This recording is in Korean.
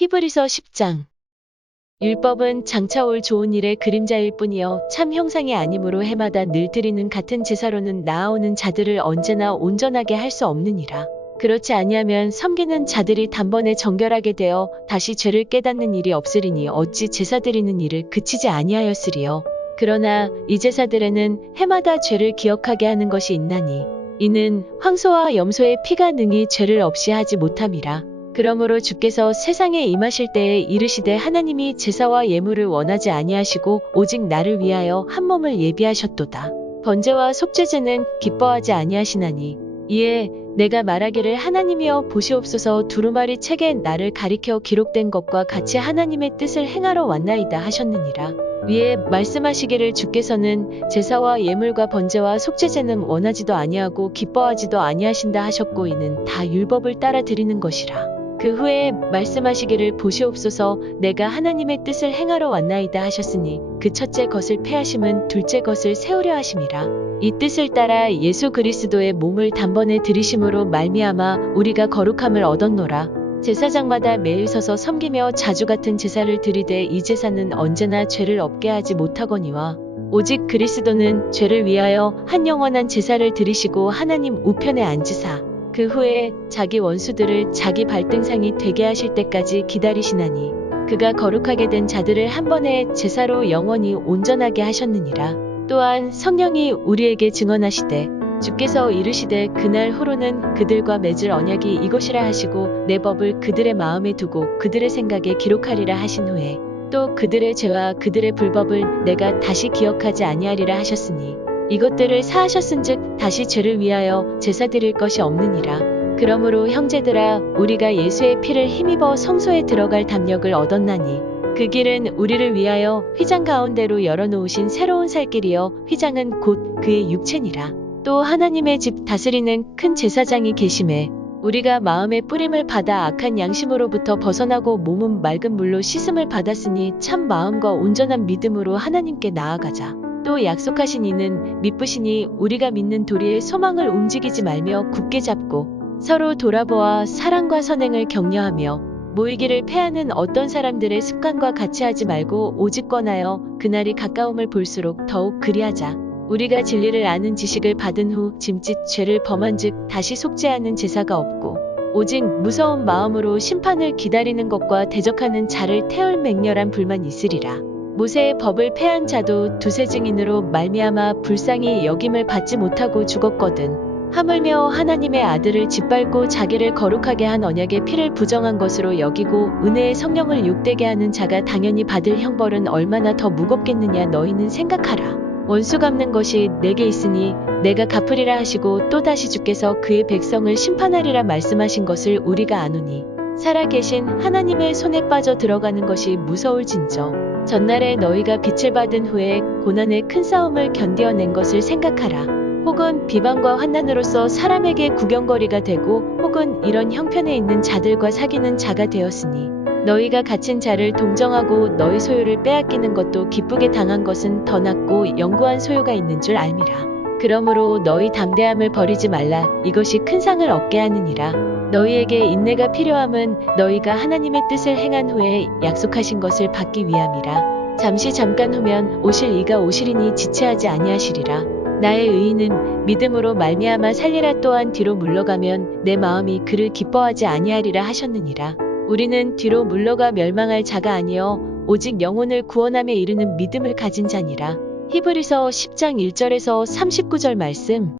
히브리서 10장. 율법은 장차 올 좋은 일의 그림자일 뿐이요 참 형상이 아니므로 해마다 늘 드리는 같은 제사로는 나아오는 자들을 언제나 온전하게 할 수 없느니라. 그렇지 아니하면 섬기는 자들이 단번에 정결하게 되어 다시 죄를 깨닫는 일이 없으리니 어찌 제사 드리는 일을 그치지 아니하였으리요. 그러나 이 제사들에는 해마다 죄를 기억하게 하는 것이 있나니 이는 황소와 염소의 피가 능히 죄를 없이 하지 못함이라. 그러므로 주께서 세상에 임하실 때에 이르시되 하나님이 제사와 예물을 원하지 아니하시고 오직 나를 위하여 한 몸을 예비하셨도다. 번제와 속죄제는 기뻐하지 아니하시나니 이에 내가 말하기를 하나님이여 보시옵소서 두루마리 책에 나를 가리켜 기록된 것과 같이 하나님의 뜻을 행하러 왔나이다 하셨느니라. 위에 말씀하시기를 주께서는 제사와 예물과 번제와 속죄제는 원하지도 아니하고 기뻐하지도 아니하신다 하셨고 이는 다 율법을 따라 드리는 것이라. 그 후에 말씀하시기를 보시옵소서 내가 하나님의 뜻을 행하러 왔나이다 하셨으니 그 첫째 것을 폐하심은 둘째 것을 세우려 하심이라. 이 뜻을 따라 예수 그리스도의 몸을 단번에 들이심으로 말미암아 우리가 거룩함을 얻었노라. 제사장마다 매일 서서 섬기며 자주 같은 제사를 드리되 이 제사는 언제나 죄를 없게 하지 못하거니와 오직 그리스도는 죄를 위하여 한 영원한 제사를 드리시고 하나님 우편에 앉으사 그 후에 자기 원수들을 자기 발등상이 되게 하실 때까지 기다리시나니 그가 거룩하게 된 자들을 한 번의 제사로 영원히 온전하게 하셨느니라. 또한 성령이 우리에게 증언하시되 주께서 이르시되 그날 후로는 그들과 맺을 언약이 이것이라 하시고 내 법을 그들의 마음에 두고 그들의 생각에 기록하리라 하신 후에 또 그들의 죄와 그들의 불법을 내가 다시 기억하지 아니하리라 하셨으니 이것들을 사하셨은즉 다시 죄를 위하여 제사 드릴 것이 없느니라. 그러므로 형제들아 우리가 예수의 피를 힘입어 성소에 들어갈 담력을 얻었나니 그 길은 우리를 위하여 휘장 가운데로 열어놓으신 새로운 살 길이요 휘장은 곧 그의 육체니라. 또 하나님의 집 다스리는 큰 제사장이 계심에 우리가 마음의 뿌림을 받아 악한 양심으로부터 벗어나고 몸은 맑은 물로 씻음을 받았으니 참 마음과 온전한 믿음으로 하나님께 나아가자. 또 약속하신 이는 미쁘시니 우리가 믿는 도리의 소망을 움직이지 말며 굳게 잡고 서로 돌아보아 사랑과 선행을 격려하며 모이기를 패하는 어떤 사람들의 습관과 같이 하지 말고 오직 권하여 그날이 가까움을 볼수록 더욱 그리하자. 우리가 진리를 아는 지식을 받은 후 짐짓 죄를 범한즉 다시 속죄하는 제사가 없고 오직 무서운 마음으로 심판을 기다리는 것과 대적하는 자를 태울 맹렬한 불만 있으리라. 모세의 법을 폐한 자도 두세 증인으로 말미암아 불쌍히 여김을 받지 못하고 죽었거든. 하물며 하나님의 아들을 짓밟고 자기를 거룩하게 한 언약의 피를 부정한 것으로 여기고 은혜의 성령을 욕되게 하는 자가 당연히 받을 형벌은 얼마나 더 무겁겠느냐 너희는 생각하라. 원수 갚는 것이 내게 있으니 내가 갚으리라 하시고 또다시 주께서 그의 백성을 심판하리라 말씀하신 것을 우리가 아노니 살아계신 하나님의 손에 빠져 들어가는 것이 무서울진저. 전날에 너희가 빛을 받은 후에 고난의 큰 싸움을 견뎌낸 것을 생각하라. 혹은 비방과 환난으로서 사람에게 구경거리가 되고 혹은 이런 형편에 있는 자들과 사귀는 자가 되었으니 너희가 갇힌 자를 동정하고 너희 소유를 빼앗기는 것도 기쁘게 당한 것은 더 낫고 영구한 소유가 있는 줄 알미라. 그러므로 너희 담대함을 버리지 말라. 이것이 큰 상을 얻게 하느니라. 너희에게 인내가 필요함은 너희가 하나님의 뜻을 행한 후에 약속하신 것을 받기 위함이라. 잠시 잠깐 후면 오실 이가 오시리니 지체하지 아니하시리라. 나의 의인은 믿음으로 말미암아 살리라. 또한 뒤로 물러가면 내 마음이 그를 기뻐하지 아니하리라 하셨느니라. 우리는 뒤로 물러가 멸망할 자가 아니여 오직 영혼을 구원함에 이르는 믿음을 가진 자니라. 히브리서 10장 1절에서 39절 말씀.